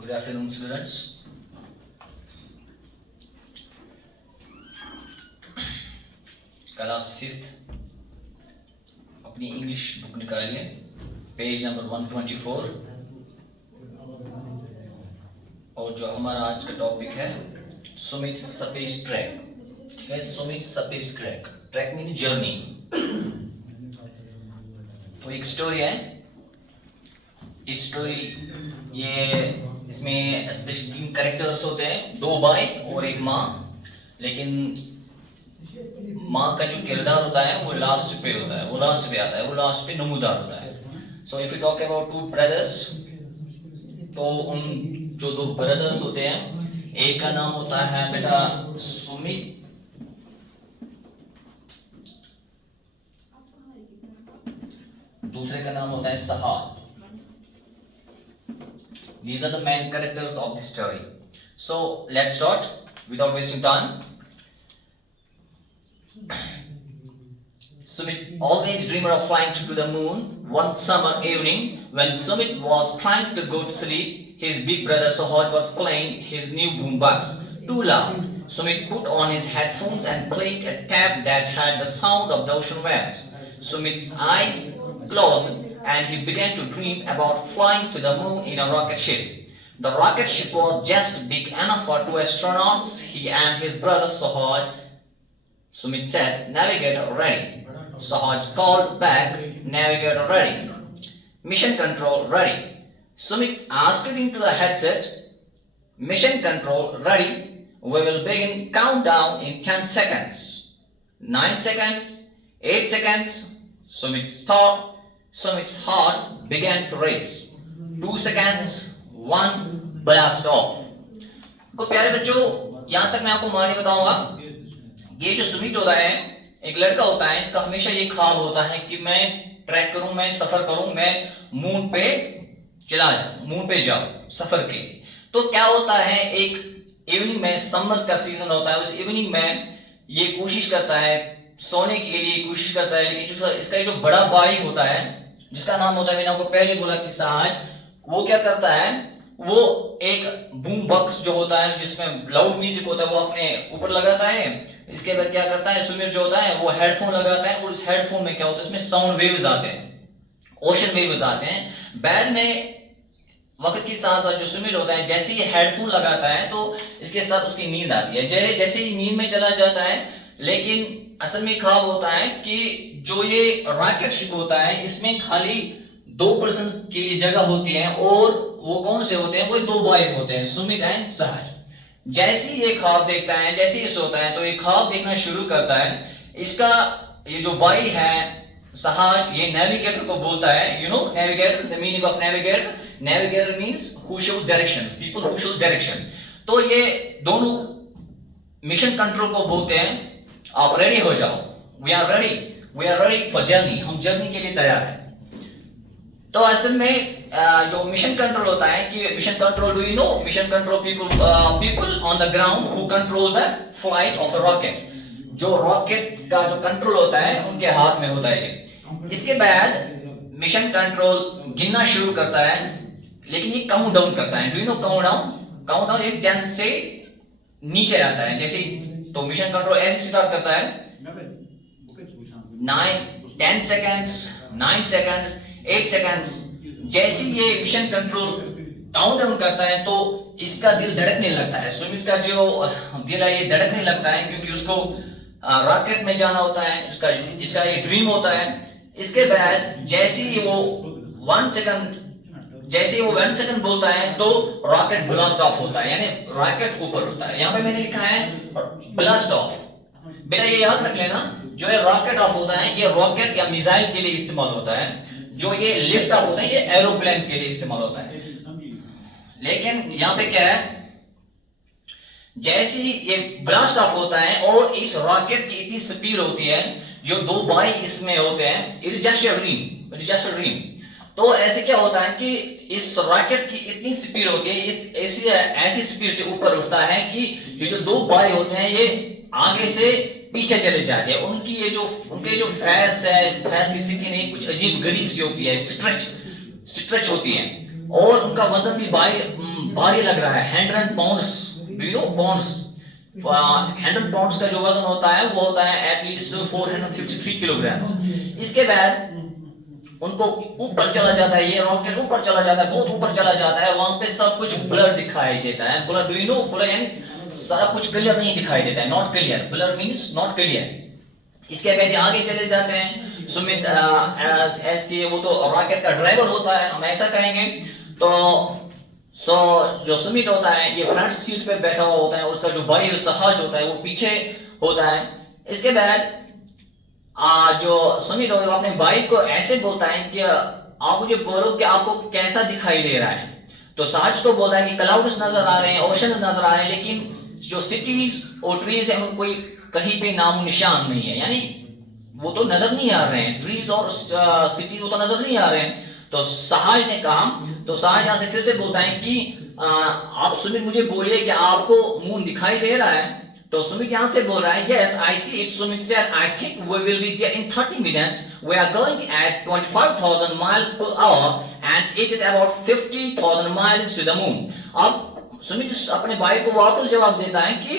Good afternoon, students. Class fifth अपनी English book निकालिए, page number 124। और जो हमारा आज का टॉपिक है सुमित सपेस ट्रैक। ठीक है, Sumit space track. Track mean journey. तो एक स्टोरी है। इस स्टोरी इसमें स्पेशली 3 कैरेक्टर्स होते हैं, 2 भाई और एक माँ। लेकिन माँ का जो किरदार होता है वो लास्ट पे होता है, वो लास्ट पे आता है, वो लास्ट पे नमूदार होता है। So if you talk about 2 brothers, तो उन जो 2 ब्रदर्स होते हैं, एक का नाम होता है बेटा सुमित, दूसरे का नाम होता है सहार। These are the main characters of the story. So let's start without wasting time. Sumit always dreamed of flying to the moon. One summer evening, when Sumit was trying to go to sleep, his big brother Sahaj was playing his new boombox too loud. Sumit put on his headphones and played a tap that had the sound of the ocean waves. Sumit's eyes closed and he began to dream about flying to the moon in a rocket ship. The rocket ship was just big enough for 2 astronauts, he and his brother Sahaj. Sumit said, "Navigator ready." Sahaj called back, "Navigator ready." "Mission control ready." Sumit asked into the headset, "Mission control ready. We will begin countdown in 10 seconds. 9 seconds, 8 seconds. Sumit stopped. Sumit's heart began to race. 2 seconds, 1, blast off. तो प्यारे बच्चों, यहाँ तक मैं आपको मानी बताऊंगा। ये जो सुमित होता है, एक लड़का होता है, इसका हमेशा ये ख्वाब होता है कि मैं ट्रैक करूं, मैं सफर करूं, मैं मून पे चला जाऊं, मून पे जाऊं सफर के लिए। तो क्या होता है, एक इवनिंग में, समर का सीजन होता है, उस इवनिंग में ये कोशिश करता है, सोने के लिए कोशिश करता है। लेकिन जो इसका जो बड़ा भाई होता है, जिसका नाम होता है, मैंने आपको पहले बोला कि सहाज, वो क्या करता है, वो एक बूम बॉक्स जो होता है जिसमें लाउड म्यूजिक होता है, वो अपने ऊपर लगाता है। इसके बाद क्या करता है, सुमित जो होता है वो हेडफोन लगाता है, और उस हेडफोन में क्या होता है, उसमें साउंड वेव्स आते हैं, ओशन वेव्स आते हैं। बाद में वक्त के साथ साथ जो सुमित होता है, जैसे ही हेडफोन लगाता है तो इसके साथ उसकी नींद आती है। जैसे ही नींद में चला जाता है, लेकिन असल में ख्वाब होता है कि जो ये रॉकेट शिप होता है, इसमें खाली 2 पर्सन के लिए जगह होती है, और वो कौन से होते हैं, वो 2 भाई होते हैं, सुमित एंड सहाज। जैसे ही ये ख्वाब देखता है, जैसे ही सोता है, तो ये ख्वाब देखना शुरू करता है। इसका ये जो भाई है सहाज, ये नेविगेटर को बोलता है, you know navigator, the meaning of navigator. Navigator means who shows directions, people who shows direction. तो ये दोनों मिशन कंट्रोल को बोलते हैं, आप रेडी हो जाओ, we are ready for journey, हम जर्नी के लिए तैयार हैं। तो असल में जो मिशन कंट्रोल होता है, कि mission control, do you know mission control people on the ground who control the flight of a rocket. जो रॉकेट का जो कंट्रोल होता है उनके हाथ में होता है ये। इसके बाद मिशन कंट्रोल गिनना शुरू करता है, लेकिन ये काउंट डाउन करता है। Do you know count down एक 10 से नीचे आता है। जैसे तो मिशन कंट्रोल ऐसे स्टार्ट करता है, 10 सेकंड्स, 9 सेकंड्स, 8 सेकंड्स। जैसे ये मिशन कंट्रोल काउंट डाउन करता है, तो इसका दिल धड़कने लगता है। सुमित का जो दिल है ये धड़कने लगता है, क्योंकि उसको रॉकेट में जाना होता है, इसका ये ड्रीम होता है। इसके बाद जैसे ही वो 1 सेकंड बोलता है, तो रॉकेट ब्लास्ट ऑफ होता है, यानी रॉकेट ऊपर उठता है। यहाँ पे मैंने लिखा है ब्लास्ट ऑफ। बेटा ये याद रख लेना, जो ये रॉकेट ऑफ होता है, ये रॉकेट या मिसाइल के लिए इस्तेमाल होता है। जो ये लिफ्ट ऑफ होता है, ये एरोप्लेन के लिए इस्तेमाल होता है। लेकिन यहाँ पे क्या है, जैसे ये ब्लास्ट ऑफ होता है और इस रॉकेट की इतनी स्पीड होती है, जो 2 भाई इसमें होते हैं, it is just a dream. तो ऐसे क्या होता है कि इस रॉकेट की इतनी स्पीड होती है, ऐसी स्पीड से ऊपर उठता है कि ये जो 2 भाई होते हैं, ये आगे से पीछे चले जाते हैं। उनके जो फेस है, फेस की स्किन कुछ अजीब गरीब सी होती है, स्ट्रेच होती है, और उनका वजन भी भारी लग रहा है। 100 pounds, you know pounds, 100 pounds का जो वजन होता है वो होता है एटलीस्ट 453 किलोग्राम। इसके बाद उनको ऊपर चला जाता है, ये रॉकेट ऊपर चला जाता है, बहुत ऊपर चला जाता है, वहां पे सब कुछ ब्लर दिखाई देता है। Blur, do you know blur? यानी सारा कुछ क्लियर नहीं दिखाई देता है, not clear. Blur means not clear. इसके बाद आगे चले जाते हैं सुमित, एस के वो तो रॉकेट का ड्राइवर होता है, हम ऐसा कहेंगे। तो जो सुमित होता है ये फ्रंट सीट पे बैठा हुआ होता है, उसका जो भाई सहाज होता है वो पीछे होता है। इसके बाद जो सुमित होता है अपने भाई को ऐसे बोलता है कि आप मुझे बोलो कि आपको कैसा दिखाई दे रहा है। तो सहाज को बोलता है कि क्लाउड्स नजर आ रहे हैं, ओशंस नजर आ रहे हैं, लेकिन जो सिटीज और ट्रीज है उनको कोई कहीं पे नामो निशान नहीं है, यानी वो तो नजर नहीं आ रहे हैं, ट्रीज और सिटीज वो तो नजर नहीं आ रहे हैं। तो सहाज ने कहा, तो सहाज यहां से फिर से बोलता है कि आप सुमित मुझे बोलिए कि आपको मून दिखाई दे रहा है। तो सुमित यहां से बोल रहा है, yes I see it. Sumit said, I think we will be there in 30 minutes. We are going at 25,000 miles per hour and it is about 50,000 miles to the moon. अब सुमित अपने भाई को वापस जवाब देता है कि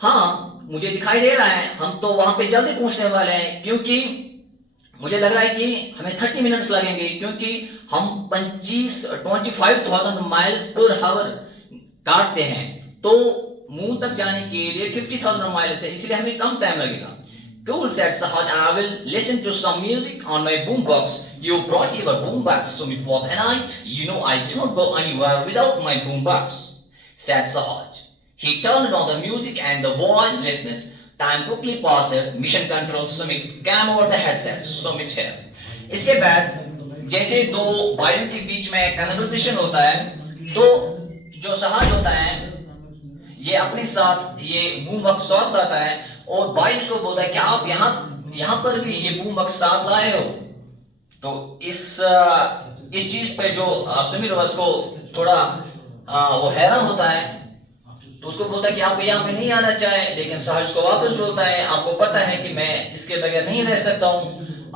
हाँ मुझे दिखाई दे रहा है, हम तो वहां पे जल्दी पहुंचने वाले हैं, क्योंकि मुझे लग रहा है कि हमें 30 मिनट्स लगेंगे, क्योंकि हम 25,000 माइल्स पर आवर काटते हैं, तो मून तक जाने के लिए 50,000 माइल्स है, इसलिए हमें कम टाइम लगेगा। Cool, said Sahaj. I will listen to some music on my boombox. You brought your boombox, Sumit was annoyed. You know I don't go anywhere without my boombox, said Sahaj. He turned on the music and the boys listened. Time quickly passed. Mission control, Sumit came over the headset. Sumit here. इसके बाद जैसे दो भाइयों के बीच में conversation होता है, तो जो सहाज होता है ये अपने साथ ये बूम बक्स साथ लाता है और भाई उसको बोलता है कि आप यहाँ पर भी ये बूम बक्स साथ लाए हो। तो इस चीज पे जो सुमित को थोड़ा वो हैरान होता है, तो उसको बोलता है कि आपको यहाँ पे नहीं आना चाहे, लेकिन सहाज को वापस बोलता है आपको पता है कि मैं इसके बगैर नहीं रह सकता हूँ,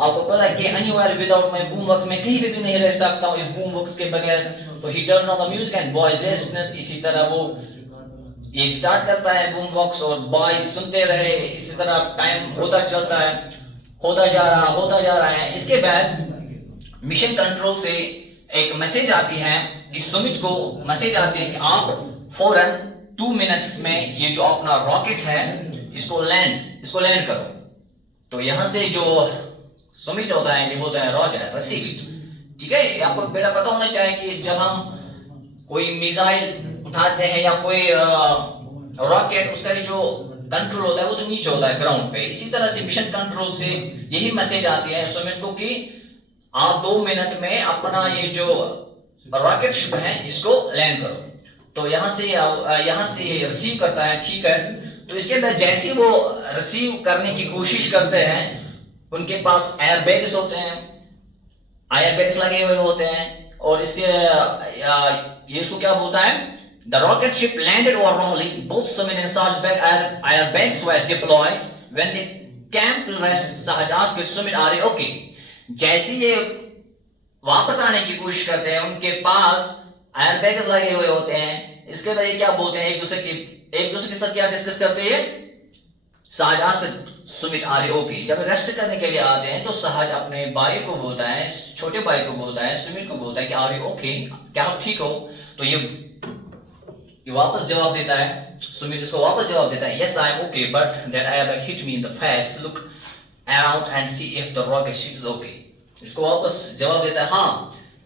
आपको पता है कि anywhere without my boombox, मैं कहीं पे भी नहीं रह सकता हूँ इस बूमबॉक्स के बगैर। तो he turned on the music and boys listened. इसी तरह वो ये स्टार्ट करता है बूम बॉक्स और बॉयज सुनते रहे। इसी तरह टाइम होता चलता है, होता जा रहा है। इसके बाद मिशन कंट्रोल से एक मैसेज आती है, इस सुमित को मैसेज आती है कि आप फौरन 2 मिनट्स में ये जो अपना रॉकेट है इसको लैंड करो। तो यहाँ से जो सुमित होता है ये बोलता है रॉजर, रिसीव इट। ठीक है, आपको बेटा पता होना चाहिए कि जब हम कोई मिसाइल उठाते हैं या कोई रॉकेट, उसका जो कंट्रोल होता है वो तो नीचे होता है ग्राउंड पे। इसी तरह से मिशन कंट्रोल से यही मैसेज आती है सुमित को कि आप 2 मिनट में अपना ये जो रॉकेट शिप है इसको लैंड करो। तो यहाँ से ये रिसीव करता है, ठीक है। तो इसके बाद जैसे वो रिसीव करने की कोशिश करते हैं, उनके पास एयर बैग्स होते हैं, एयर बैग्स लगे हुए होते हैं, और इसके ये इसको क्या बोलता है, the rocket ship landed over Rohli. Both Sumit and Sahaj's airbags were deployed. When they came to rest, Sahaj asked Sumit, "Are you okay?" जैसे ये वापस आने की कोशिश करते हैं, उनके पास एयरबैग्स लगे हुए होते हैं। इसके बाद ये क्या बोलते हैं, एक दूसरे के साथ क्या डिस्कस करते हैं। सहज asked Sumit, "Are you okay?" जब रेस्ट करने के लिए आते हैं तो सहज अपने भाई को बोलता है, छोटे भाई को बोलता है, सुमित को बोलता है कि "Are you okay?" क्या आप ठीक हो? तो ये वापस जवाब देता है, सुमित इसको वापस जवाब देता है, "Yes, I am okay, but that airbag hit me in the face. Look around and see if the rocket ship is okay." इसको वापस जवाब देता है, हाँ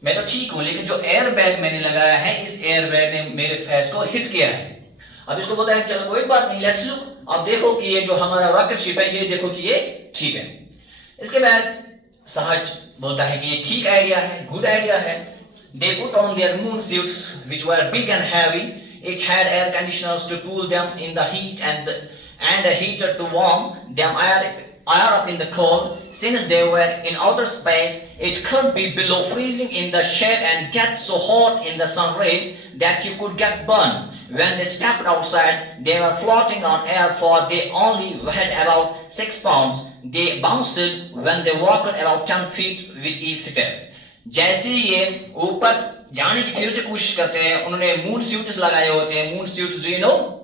मैं तो ठीक हूँ, लेकिन जो एयरबैग मैंने लगाया है इस एयरबैग ने मेरे फेस को हिट किया है। अब इसको बोलता है चलो कोई बात नहीं, लेट्स लुक, अब देखो कि ये जो हमारा रॉकेट शिप है ये देखो कि ये ठीक है। इसके बाद सहज बोलता है कि ये ठीक आइडिया है, गुड आइडिया है। They put on their moon suits which were big and heavy. It had air conditioners to cool them in the heat and a heater to warm them air up in the cold. Since they were in outer space, it could be below freezing in the shade and get so hot in the sun rays that you could get burned. When they stepped outside, they were floating on air, for they only weighed about 6 pounds. They bounced when they walked about 10 feet with each step. जैसे ये ऊपर जाने की फिर से कोशिश करते हैं। उन्होंने मून सूट्स लगाए होते हैं, मून सूट्स यू नो,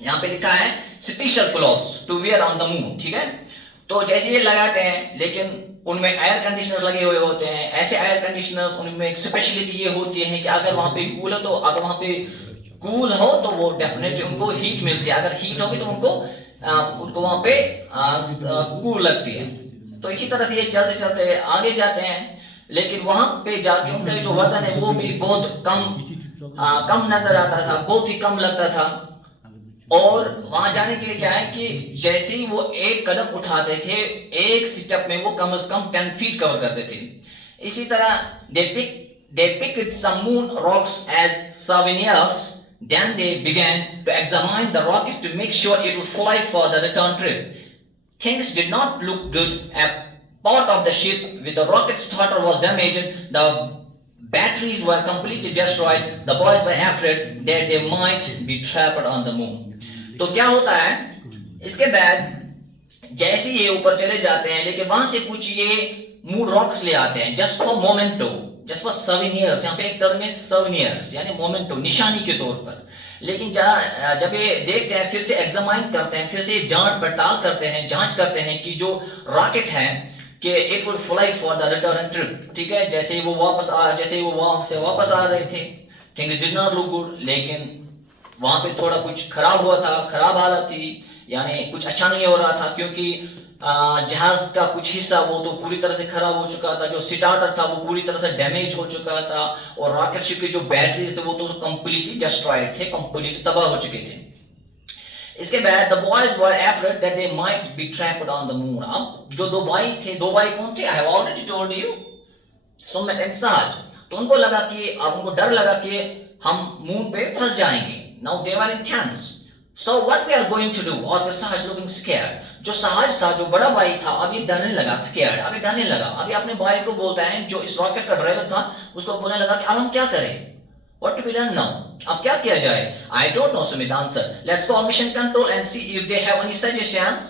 यहाँ पे लिखा है special clothes to wear on the moon, ठीक है। तो जैसे ये लगाते हैं, लेकिन उनमें एयर कंडीशनर लगे हुए होते हैं। ऐसे एयर कंडीशनर्स, उनमें एक स्पेशलिटी ये होती है कि अगर वहां पे कूल हो तो, अगर वहां पे कूल हो तो वो डेफिनेटली उनको हीट मिलती है, अगर हीट होगी तो उनको वहां पे कूल लगती है। तो इसी तरह से ये चलते चलते आगे जाते हैं, लेकिन वहां पे जाके उनका जो वजन है वो भी बहुत कम नजर आता था, बहुत ही कम लगता था। और वहां जाने के लिए क्या है कि जैसे ही वो एक कदम उठाते थे, एक स्टेप में वो कम से कम 10 फीट कवर करते थे। इसी तरह they picked some moon rocks as souvenirs. Then they began to examine the rocket to make sure it would fly for the return trip. Things did not look good. A part of the ship with the rocket starter was damaged. The batteries were completely destroyed. The boys were afraid that they might be trapped on the moon. तो क्या होता है, इसके बाद जैसे ये ऊपर चले जाते हैं, लेकिन वहां से कुछ ये मून रॉक्स ले आते हैं just for memento, just for souvenirs. यहाँ पे एक टर्म है सविनियर्स, यानी मोमेंटो, निशानी के तौर पर। लेकिन जब ये देखते हैं, फिर से एग्जामाइन करते हैं, फिर से जांच पड़ताल करते हैं, जांच करते हैं कि जो रॉकेट है कि it will fly for the return trip, ठीक है। जैसे वो वहां से वापस आ रहे थे, things did not look good, लेकिन वहां पे थोड़ा कुछ खराब हुआ था, खराब हालत थी, यानी कुछ अच्छा नहीं हो रहा था, क्योंकि जहाज का कुछ हिस्सा वो तो पूरी तरह से खराब हो चुका था, जो स्टार्टर था वो पूरी तरह से डैमेज हो चुका था, और रॉकेट शिप के जो बैटरीज थे वो तो कंप्लीटली डिस्ट्रॉयड थे, कंप्लीटली तबाह हो चुके थे। इसके बाद the boys were afraid that they might be trapped on the moon. अब जो दो भाई कौन थे? I have already told you, Sumit and सहज। तो उनको लगा कि, अब उनको डर लगा कि हम मून पे फंस जाएंगे। Now they were in tense. So what we are going to do? Asked Sahaj looking scared. जो सहज था, जो बड़ा भाई था, अभी डरने लगा, scared, अभी डरने लगा। अभी अपने भाई को बोलता है, जो इस रॉकेट का ड्राइवर था, उसको बोलने लगा कि अब हम क्या करें? What to be done now? अब क्या किया जाए? I don't know, Sumit answered. Let's call mission control and see if they have any suggestions.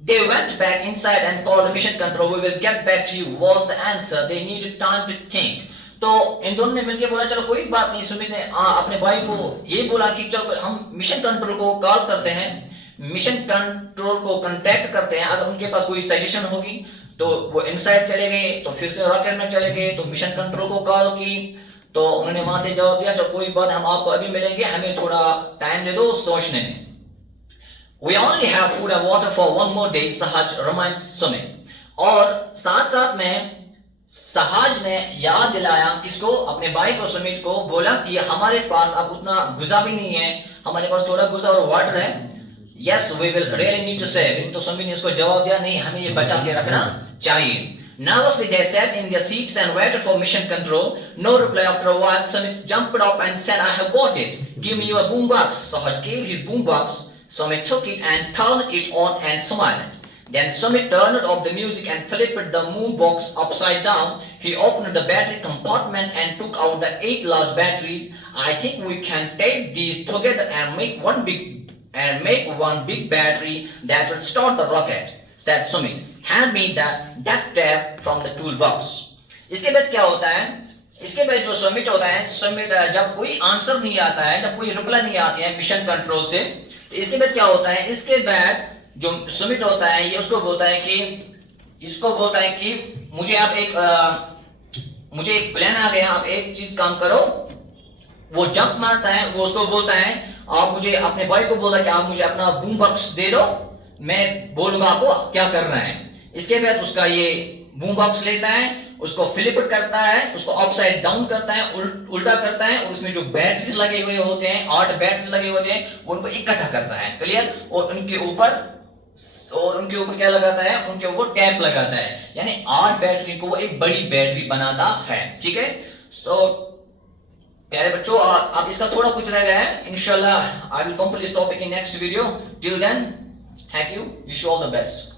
They went back inside and called mission control. We will get back to you, was the answer. They needed time to think. तो इन दोनों ने मिलकर बोला चलो कोई बात नहीं। सुमित ने अपने भाई को ये बोला कि चलो हम मिशन कंट्रोल को कॉल करते हैं, मिशन कंट्रोल को कांटेक्ट करते हैं, अगर उनके पास कोई सजेशन होगी। तो वो इनसाइड चले गए, तो फिर से रॉकेट में चले गए, तो मिशन कंट्रोल को कॉल की, तो उन्होंने वहां से जवाब दिया चलो कोई बात, हम आपको अभी मिलेंगे, हमें थोड़ा टाइम दे दो सोचने में। We only have food and water for one more day, Sahaj reminds Sumit. और साथ साथ में सहज ने याद दिलाया किसको? अपने भाई को, सुमित को। बोला कि हमारे पास अब उतना गुज़ा भी नहीं है, हमारे पास थोड़ा गुज़ा और वाटर है। Yes, we will really need to save it. तो सुमित ने इसको जवाब दिया, नहीं, हमें ये बचा के रखना चाहिए। Nervously they sat in their seats and waited for mission control. No reply. After a while, Sumit jumped up and said, "I have got it. Give me your boombox." Sahaj gave his boombox. Sumit took it and turned it on and smiled. Then Sumit turned off the music and flipped the moon box upside down. He opened the battery compartment and took out the 8 large batteries. I think we can tape these together and make one big battery that will start the rocket, said Sumit. Hand me that tape from the toolbox. इसके बाद क्या होता है? इसके बाद जो सुमित होता है, सुमित जब कोई आंसर नहीं आता है, जब कोई रिप्लाई नहीं आती है मिशन कंट्रोल से, तो इसके बाद क्या होता है? इसके बाद जो सुमित होता है, ये उसको बोलता है कि मुझे एक प्लान आ गया, आप एक चीज काम करो। वो जंप मारता है, वो उसको बोलता है, आप मुझे, अपने भाई को बोला कि आप मुझे अपना बूम बॉक्स दे दो, मैं बोलूंगा आपको क्या करना है। इसके बाद उसका ये बूम बॉक्स लेता है, उसको फ्लिप करता है, उसको अपसाइड डाउन करता है, उल्टा करता है, और उसमें जो बैटरीज लगे हुए होते हैं, 8 बैटरीज लगे होते हैं, उनको इकट्ठा करता है, क्लियर। और उनके ऊपर क्या लगाता है? उनके ऊपर टैप लगाता है, यानी 8 बैटरी को वो एक बड़ी बैटरी बनाता है, ठीक है। सो प्यारे बच्चों, आप इसका थोड़ा कुछ रह गया है, इंशाल्लाह I will complete this topic in next video. Till then, thank you, wish you all the best.